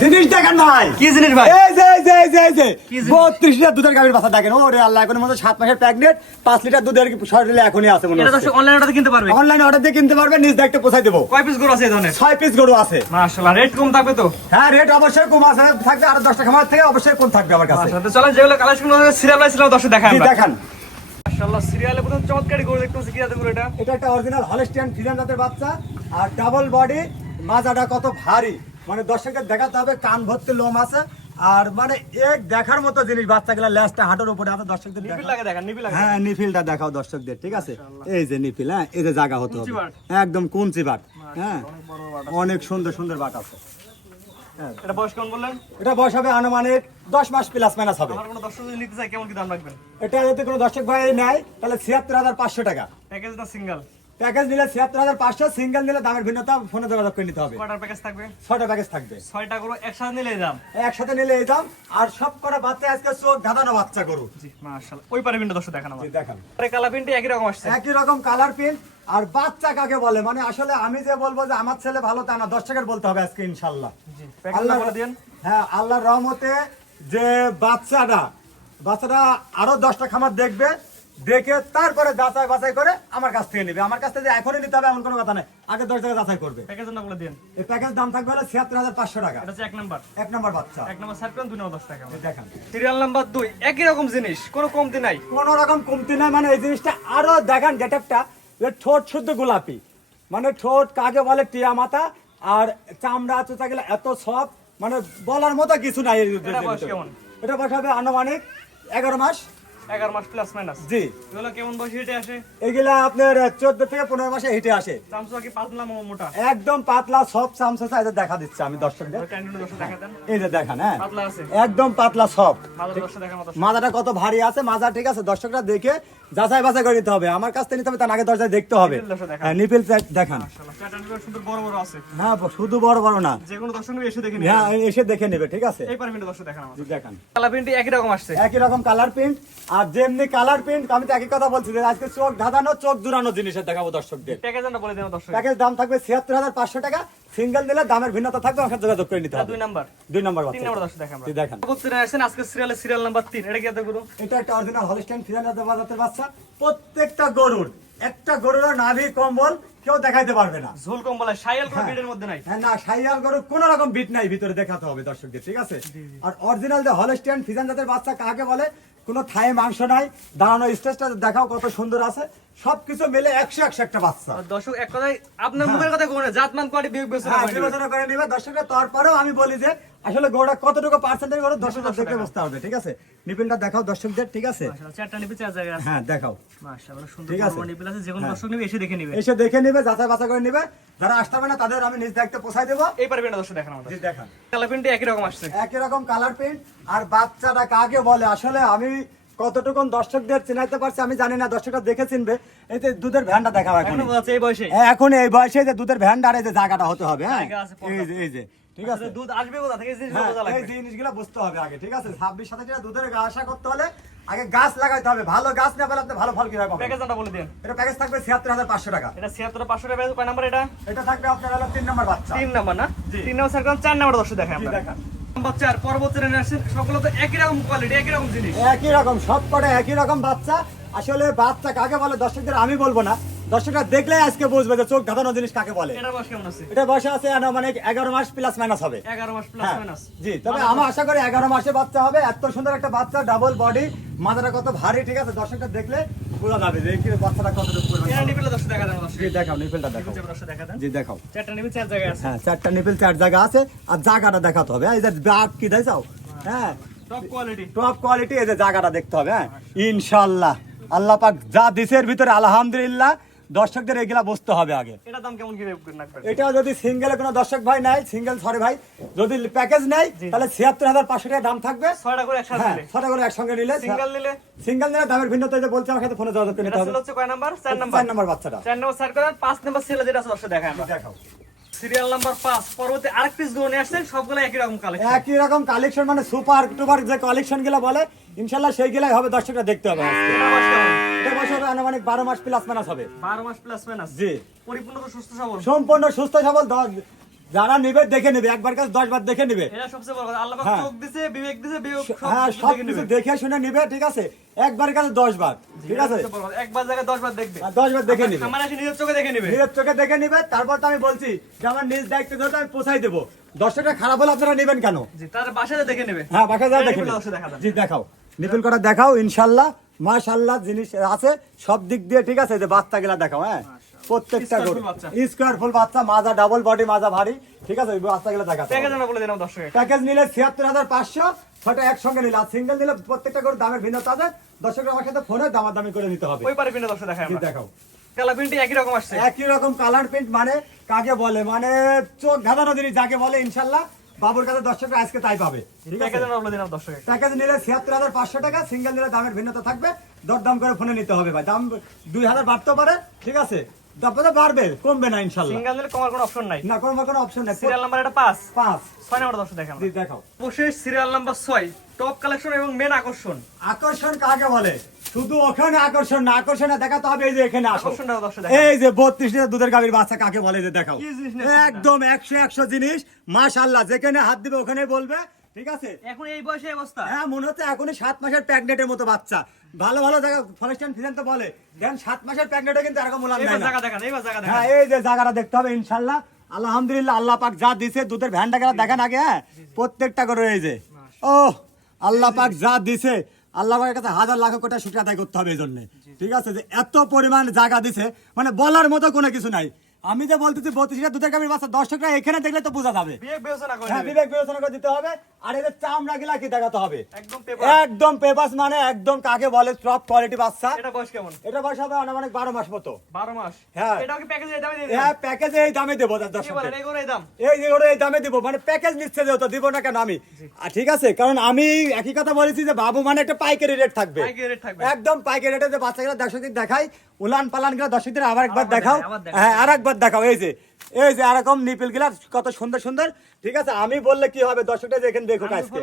জিনিস দেখেন ভাই। কি জিনিস ভাই? এই যে এই যে এই যে এই যে। কি জিনিস? বত্রিশ লিটার দুধের গাভীর বাচ্চা দেখেন। ওরে আল্লাহ এখন মতো সাত মাসের প্রেগনেন্ট পাঁচ লিটার দুধের শরীরে এখনই আছে মনে হচ্ছে। অনলাইন অর্ডার কিনতে পারবে। অনলাইনে অর্ডার দিয়ে কিনতে পারবে নিজ দায়িত্ব পৌঁছাই দেবো। কয় পিস গরু আছে ধরনের? ছয় পিস গরু আছে। মাশাআল্লাহ রেট কম থাকবে তো? হ্যাঁ রেট অবশ্যই কম আছে থাকবে আর দশটা খামার থেকে অবশ্যই কম থাকবে আমার কাছে। চলেন যেগুলো কালেকশন হবে সিরিয়াল বাই সিরিয়াল দর্শক দেখান জি, দেখান। মাশাআল্লাহ সিরিয়ালে প্রথম চমৎকার গরু দেখতে পাচ্ছি কি জাতের গরু এটা? এটা একটা অরিজিনাল হলস্টিয়ান ফিজান জাতের বাচ্চা আর ডাবল বডি মাজাটা কত ভারী। মানে দর্শকের দেখাতে হবে কান ভর্তি লোম আছে। আর মানে এক দেখার মতো জিনিস বাচ্চাগুলা ল্যাসটা হাঁটার উপরে আছে দর্শকদের হ্যাঁ নিফিলটা দেখাও দর্শকদের ঠিক আছে? এই যে নিফিল হ্যাঁ এই যে জায়গা হতে হবে। একদম কুঞ্চি বাট হ্যাঁ। অনেক সুন্দর সুন্দর বাট আছে। এটা বয়স কেমন বললেন? এটা বয়স হবে আনুমানিক দশ মাস প্লাস মাইনাস হবে। আমার কোনো দর্শক যদি নিতে চায় কেমন কি দাম রাখবেন? এটা যদি কোনো দর্শক ভাই নেয় তাহলে ছিয়াত্তর হাজার পাঁচশো টাকা। প্যাকেজ না সিঙ্গেল প্যাকেজ নিলে ছিয়াত্তর হাজার পাঁচশো সিঙ্গেল নিলে দামের ভিন্নতা ফোনে যোগাযোগ করে নিতে হবে। কয়টার প্যাকেজ থাকবে? ছয়টা প্যাকেজ থাকবে। ছয়টা গরু একসাথে নিলেই দাম? একসাথে নিলে এই দাম আর সব কটা বাচ্চা আজকে চোখ ধাঁধানো বাচ্চা গরু। জি মাশাআল্লাহ। ওই পারে বিন্ডো দর্শক দেখান জি, দেখান। আরে কালা প্রিন্টে একই রকম আসছে। একই রকম কালার প্রিন্ট আর বাচ্চা কাকে বলে? মানে আসলে আমি যে বলব যে আমার ছেলে ভালো তা না দশ টাকার বলতে হবে আজকে ইনশাল্লাহ আল্লাহ বলে দিন। হ্যাঁ আল্লাহর রহমতে যে বাচ্চাটা বাচ্চাটা আরও দশটা খামার দেখবে দেখে তারপরে যাচাই বাছাই করে আমার কাছ থেকে নেবে। আমার কাছ থেকে এখনই নিতে হবে এমন কোনো কথা নেই। আগে দশ টাকা যাচাই করবে। প্যাকেজ না বলে দিন। এই প্যাকেজ দাম থাকবে হলো ছিয়াত্তর হাজার পাঁচশো টাকা। এটা হচ্ছে এক নাম্বার। এক নম্বর বাচ্চা। এক নাম্বার সার্কেল দুই নাম্বার দশ টাকা দেখান। সিরিয়াল নাম্বার দুই একই রকম জিনিস কোনো কমতি নাই। কোন রকম কমতি নাই মানে এই জিনিসটা আরও দেখান গেটআপটা ঠোঁট শুদ্ধ গোলাপি। মানে ঠোঁট কাকে বলে টিয়া মাথা আর চামড়া চোচা গেলে এত সব মানে বলার মতো কিছু নাই এটা বয়স কেমন? এটা বয়স হবে আনুমানিক এগারো মাস। এগারো মাস প্লাস মাইনাস জি। এগুলো কেমন বয়স হেঁটে আসে? এগুলা আপনার চোদ্দ থেকে পনেরো মাসে হেঁটে আসে। চামচা কি পাতলা মোটা? একদম পাতলা সব চামচা সাইজে দেখা দিচ্ছে আমি দর্শকদের। এই যে দেখান হ্যাঁ। পাতলা আছে। একদম পাতলা সব। ভালো দর্শক দেখা মতো মাজাটা কত ভারী আছে মাজা ঠিক আছে দর্শকরা দেখে যাচাই বাছাই করে নিতে হবে। আমার কাছ থেকে নিতে হবে তার আগে দরজায় দেখতে হবে। নিপিল দেখান। হ্যাঁ, শুধু বড় বড় না। যে কোনো দর্শক এসে দেখে নিবে। হ্যাঁ এসে দেখে নেবে ঠিক আছে। এই পারে দর্শক দেখান দেখান। কালা প্রিন্ট একই রকম আসছে। একই রকম কালার প্রিন্ট আর যেমনি কালার প্রিন্ট আমি তো একই কথা বলছি যে আজকে চোখ ধাঁধানো চোখ জুড়ানো জিনিসের দেখাবো দর্শকদের। প্যাকেজ বলে দেন দর্শক প্যাকেজ দাম থাকবে ছিয়াত্তর হাজার পাঁচশো টাকা সিঙ্গেল দিলে দামের ভিন্নতা থাকবে আমাকে যোগাযোগ করে নিতে হবে। দুই নাম্বার। দুই নম্বর তিন নাম্বার দর্শক দেখান জি, দেখান। আমরা আজকে সিরিয়ালে সিরিয়াল নাম্বার তিন। এটা কি এত গুরু এটা একটা অরিজিনাল হলিস্টাইন ফিজান জাতের বাচ্চা। প্রত্যেকটা গরুর একটা গরুর নাভি কম্বল কেউ দেখাইতে পারবে না। ঝোল কম বলে সাইয়াল কোনো হ্যাঁ। মধ্যে নাই। হ্যাঁ না সাইয়াল গরু কোন রকম বিট নাই ভিতরে দেখাতে হবে দর্শকদের ঠিক আছে? আর অরিজিনাল যে হলস্টিয়ান ফিজান জাতের বাচ্চা কাকে বলে? কোনো থায়ে মাংস নাই। দাঁড়ানো স্টেজটা দেখাও কত সুন্দর আছে। সবকিছু মিলে একশো একশো একটা বাচ্চা। দর্শক এক কথায় আপনার মুখের কথা কোনে জাতমান কোয়ালি বিয়োগ হ্যাঁ বিবেচনা করে নিবে। দর্শকরা তারপরেও আমি বলি যে আসলে গরুটা কতটুকু পার্সেন্টেজ গরু দর্শকরা। দেখে বুঝতে হবে ঠিক আছে? নিপিলটা দেখাও দর্শকদের ঠিক আছে? চারটা নিবে চার জায়গায় আছে। হ্যাঁ দেখাও। মাশাআল্লাহ সুন্দর ঠিক আছে। নিপিল আছে যে কোনো হ্যাঁ। দর্শক নিবে এসে দেখে নিবে। এসে দেখে নিবে যাচাই বাছাই করে নিবে। যারা আসতে হবে না তাদের আমি নিজ দায়িত্বে পোষাই দেবো। এই পারে বিন্ডো দর্শক দেখান আমাদের। জি দেখান। কালা প্রিন্টে একই রকম আসছে। একই রকম কালার প্রিন্ট আর বাচ্চাটা কাকে বলে আসলে আমি কতটুকু দর্শকদের চিনাইতে পারছি আমি জানি না দর্শকরা দেখে চিনবে। এই যে দুধের ভ্যানটা দেখাও এখন এই বয়সে এখন এই বয়সে যে দুধের ভ্যানটা আর এই যে জায়গাটা হতে হবে হ্যাঁ? এই যে এই যে ঠিক আছে? দুধ আসবে কোথা থেকে? এই জিনিসগুলো হ্যাঁ বুঝতে হবে আগে ঠিক আছে? ছাব্বিশ সাতাশ দুধের আশা করতে হলে আগে গাছ লাগাইতে হবে। ভালো গাছ না পেলে আপনি ভালো ফল কীভাবে পাবেন? প্যাকেজ নাম্বার বলে দিন। এটা প্যাকেজ থাকবে ছিয়াত্তর হাজার পাঁচশো টাকা। এটা 76 500 টাকা কয় নাম্বার এটা? এটা থাকবে আপনার হলো তিন নম্বর বাচ্চা। তিন নাম্বার না? জি। তিন নাম্বার সার্কেল চার নাম্বার দর্শক দেখাই জি, আমরা দেখান। আর চার পরবর্তী ট্রেনে আসছেন সকলে তো একই রকম কোয়ালিটি একই রকম জিনিস একই রকম সব করে একই রকম বাচ্চা আসলে বাচ্চা কাকে বলে দর্শকদের আমি বলব না দর্শকরা দেখলে আজকে বুঝবে যে চোখ ধাঁধানো জিনিস কাকে বলে। বয়স কেমন আছে? এটা বয়স আছে মানে এগারো মাস প্লাস মাইনাস হবে। 11 মাস প্লাস হ্যাঁ, মাইনাস জি তবে আমার আশা করি এগারো মাসে বাচ্চা হবে এত সুন্দর একটা বাচ্চা ডাবল বডি মাথাটা কত ভারী ঠিক আছে? দর্শকরা দেখলে বোঝা যাবে যে কি বাচ্চাটা কতটুকু পরিমাণ এটা নিপিলে দর্শক দেখা দেন জি দেখাও নিপেলটা দেখাও। দর্শক দেখা দেন। জি দেখাও। চারটা নিপিল চার জায়গায় আছে। হ্যাঁ চারটা নিপেল চার জায়গা আছে আর জায়গাটা দেখাতে হবে। এই যে ব্যাগ কি হ্যাঁ। টপ কোয়ালিটি টপ কোয়ালিটি এই যে জায়গাটা দেখতে হবে হ্যাঁ। ইনশাল্লাহ আল্লাহ পাক যা দিছের ভিতরে আলহামদুলিল্লাহ। দর্শকদের এগুলা বুঝতে হবে আগে। এটা দাম কেমন কি এটা যদি সিঙ্গেলে কোনো দর্শক ভাই নাই সিঙ্গেল সরি ভাই যদি প্যাকেজ নেই তাহলে ছিয়াত্তর হাজার পাঁচশো টাকা দাম থাকবে। ছয়টা করে একসাথে হ্যাঁ ছটা করে একসঙ্গে নিলে। সিঙ্গেল নিলে? সিঙ্গেল নিলে দামের ভিন্নতা যে বলছে আমার সাথে ফোনে যোগাযোগ করে নিতে হবে। হচ্ছে কয় নাম্বার? চার নাম্বার চার নম্বর। বাচ্চাটা। চার নাম্বার সার্কেল পাঁচ নাম্বার ছেলে যেটা আছে দর্শক দেখায় আমরা। দেখাও। সিরিয়াল নাম্বার পাঁচ পরবর্তী আরেক পিসগুলো নিয়ে আসছেন সবগুলো একই রকম কালেকশন একই রকম কালেকশন মানে সুপার টুপার যে কালেকশনগুলো বলে ইনশাল্লাহ সেইগুলাই হবে দর্শকরা দেখতে হবে। এটা হবে আনুমানিক বারো মাস প্লাস মাইনাস হবে। বারো মাস প্লাস মাইনাস জি। পরিপূর্ণ সুস্থ সবল? সম্পূর্ণ সুস্থ সবল যারা নেবে দেখে নেবে একবার কাছে দশ বার দেখে নেবে। হ্যাঁ। সব হ্যাঁ কিছু দেখে নেবে। দেখে শুনে নিবে ঠিক আছে? একবার কাছে দশ বার ঠিক আছে। একবার জায়গায় দশ বার দেখবে। দশ বার দেখে নিবে। আমার নিজের চোখে দেখে নেবে। নিজের চোখে দেখে নিবে তারপর তো আমি বলছি যে আমার নিজ দায়িত্ব যেহেতু আমি পোষাই দেবো। দশটা খারাপ হলে আপনারা নেবেন কেন? তার বাসায় দেখে নেবে। হ্যাঁ বাসায় দেখে যাবে। জি দেখাও। নিপিল কটা দেখাও ইনশাল্লাহ। মাশাল্লাহ জিনিস আছে সব দিক দিয়ে ঠিক আছে যে বাচ্চা গুলা দেখাও হ্যাঁ? প্রত্যেকটা গরু। স্কোয়ার ফুল বাচ্চা মাজা ডাবল বডি মাজা ভারী। ঠিক আছে বাচ্চা গুলা প্যাকেজ হবে। বলে দিলাম দর্শক প্যাকেজ নিলে ছিয়াত্তর হাজার পাঁচশো ছটা একসঙ্গে নিলে। আর সিঙ্গেল নিলে প্রত্যেকটা গরুর দামের ভিন্নতা আছে। দর্শকরা আমার সাথে ফোনে দামাদামি করে নিতে হবে। ওই পারে পিনে দর্শক দেখায় দেখাও। কালা একই রকম আসছে। একই রকম কালার প্রিন্ট মানে কাকে বলে? মানে চোখ ধাঁধানো জিনিস যাকে বলে ইনশাল্লাহ। বাবুর কাছে দর্শকরা আজকে তাই পাবে। ঠিক আছে? প্যাকেজ নিলে ছিয়াত্তর হাজার পাঁচশো টাকা সিঙ্গেল নিলে দামের ভিন্নতা থাকবে। দরদাম করে ফোনে নিতে হবে ভাই। দাম দুই হাজার বাড়তেও পারে ঠিক আছে? তারপরে বাড়বে কমবে না ইনশাল্লাহ সিঙ্গেল নিলে কমার কোনো অপশন নাই। না কোনো কোনো অপশন নেই। সিরিয়াল নাম্বার এটা পাঁচ। পাঁচ। ছয় নাম্বার দর্শক দেখাও। অবশ্যই সিরিয়াল নাম্বার ছয় টপ কালেকশন এবং মেন আকর্ষণ। আকর্ষণ কাকে বলে? শুধু ওখানে আকর্ষণ না আকর্ষণে দেখাতে হবে এই যে এখানে দর্শক এই যে বত্রিশ লিটার দুধের গাভীর বাচ্চা কাকে বলে যে দেখাও। একদম একশো একশো জিনিস মাশাল্লাহ যেখানে হাত দিবে ওখানে বলবে ঠিক আছে? এখন এই বয়সে অবস্থা। হ্যাঁ মনে হচ্ছে এখনই সাত মাসের মতো বাচ্চা। ভালো ভালো জায়গা ফরেস্টান তো বলে। দেন সাত মাসের প্রেগনেটে কিন্তু এরকম হ্যাঁ এই যে জায়গাটা দেখতে হবে ইনশাল্লাহ আলহামদুলিল্লাহ আল্লাহ পাক যা দিছে দুধের ভ্যানটা গেলা দেখেন আগে হ্যাঁ? প্রত্যেকটা করে এই যে। ও আল্লাহ পাক যা দিছে। আল্লাহ কাছে হাজার লাখ কোটা শুক্রিয়া আদায় করতে হবে এই জন্য ঠিক আছে? যে এত পরিমাণ জায়গা দিছে মানে বলার মতো কোনো কিছু নাই। আমি যে বলতেছি বত্রিশটা দুধের গাভীর বাচ্চা দর্শকরা এখানে দেখলে তো বোঝা যাবে। বিয়ে বিবেচনা করে হ্যাঁ বিবেক বিবেচনা করে দিতে হবে আর এদের চামড়া গিলা কি দেখাতে হবে? একদম পেপার। মানে একদম কাকে বলে টপ কোয়ালিটি বাচ্চা। এটা বয়স কেমন? এটা বয়স হবে অনেক বারো মাস মতো। বারো মাস? হ্যাঁ। এটাও কি প্যাকেজ এই দামে দিয়ে হ্যাঁ প্যাকেজে এই দামে দেবো এই এই এই দামে দিব মানে প্যাকেজ নিচ্ছে যেহেতু দিব না কেন আমি? আর ঠিক আছে কারণ আমি একই কথা বলেছি যে বাবু মানে একটা পাইকারি রেট থাকবে। পাইকারি রেট থাকবে। একদম পাইকারি রেটে যে বাচ্চাগুলো দর্শকদের দেখাই উলান পালানগুলো দর্শকদের আবার একবার দেখাও। হ্যাঁ আর একবার দেখাও এই যে এই যে এরকম নিপিলগুলা কত সুন্দর সুন্দর। ঠিক আছে আমি বললে কি হবে দর্শকটা যে এখানে দেখো আজকে।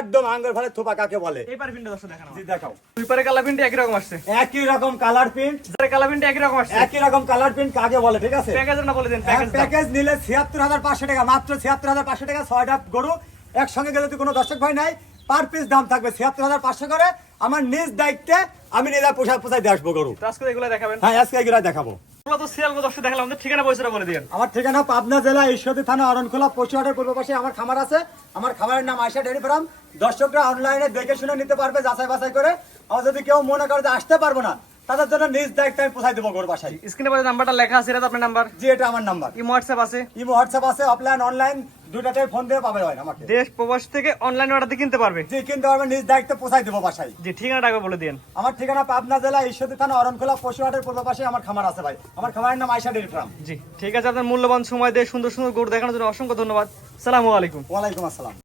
একদম আঙ্গুর ফলে থোপা কাকে বলে? এই পারে পিনটা দর্শক দেখান জি দেখাও। দুই পারে কালা পিনটা একই রকম আসছে। একই রকম কালার প্রিন্ট। যারে কালা পিনটা একই রকম আসছে। একই রকম কালার প্রিন্ট কাকে বলে ঠিক আছে? প্যাকেজ না বলে দেন হ্যাঁ, প্যাকেজ প্যাকেজ নিলে ছিয়াত্তর হাজার পাঁচশো টাকা মাত্র ছিয়াত্তর হাজার পাঁচশো টাকা ছয়টা গরু একসঙ্গে গেলে তো কোনো দর্শক ভাই নাই পার পিস দাম থাকবে ছিয়াত্তর হাজার পাঁচশো করে। আমার নিজ দায়িত্বে আমি নিজের পোশাক পোশাক দিয়ে আসব গরু। আজকে এগুলো দেখাবেন? হ্যাঁ আজকে এগুলো দেখাবো। আমার ঠিকানা পাবনা জেলা ঈশ্বরী থানা অরণখোলা পশুহাটের পূর্ব পাশে আমার খামার আছে। আমার খামারের নাম আয়সা ডেয়ারি ফার্ম। দর্শকরা অনলাইনে দেখে শুনে নিতে পারবে যাচাই বাছাই করে। আর যদি কেউ মনে করে যে আসতে পারব না তাদের জন্য নিজ দায়িত্বে আমি পোষাই দেবো গরু বাসায়। স্ক্রিনে পরে নাম্বারটা লেখা আছে এটা আপনার নাম্বার? জি এটা আমার নাম্বার। ইমো হোয়াটসঅ্যাপ আছে? ইমো হোয়াটসঅ্যাপ আছে অফলাইন অনলাইন দুটাতে ফোন দিয়ে পাবে হয় আমাকে। দেশ প্রবাস থেকে অনলাইন অর্ডার দিয়ে কিনতে পারবে? জি কিনতে পারবে নিজ দায়িত্বে পোষাই দেবো বাসায়। যে ঠিকানাটা আগে বলে দিন আমার ঠিকানা পাবনা জেলা ঈশ্বরদী থানা অরণখোলা পশুহাটের পূর্ব পাশে আমার খামার আছে ভাই। আমার খামারের নাম আয়সা ডেয়ারি ফার্ম। জি ঠিক আছে আপনার মূল্যবান সময় দিয়ে সুন্দর সুন্দর গরু দেখানোর জন্য অসংখ্য ধন্যবাদ। সালামু আলাইকুম। ওয়ালাইকুম আসসালাম।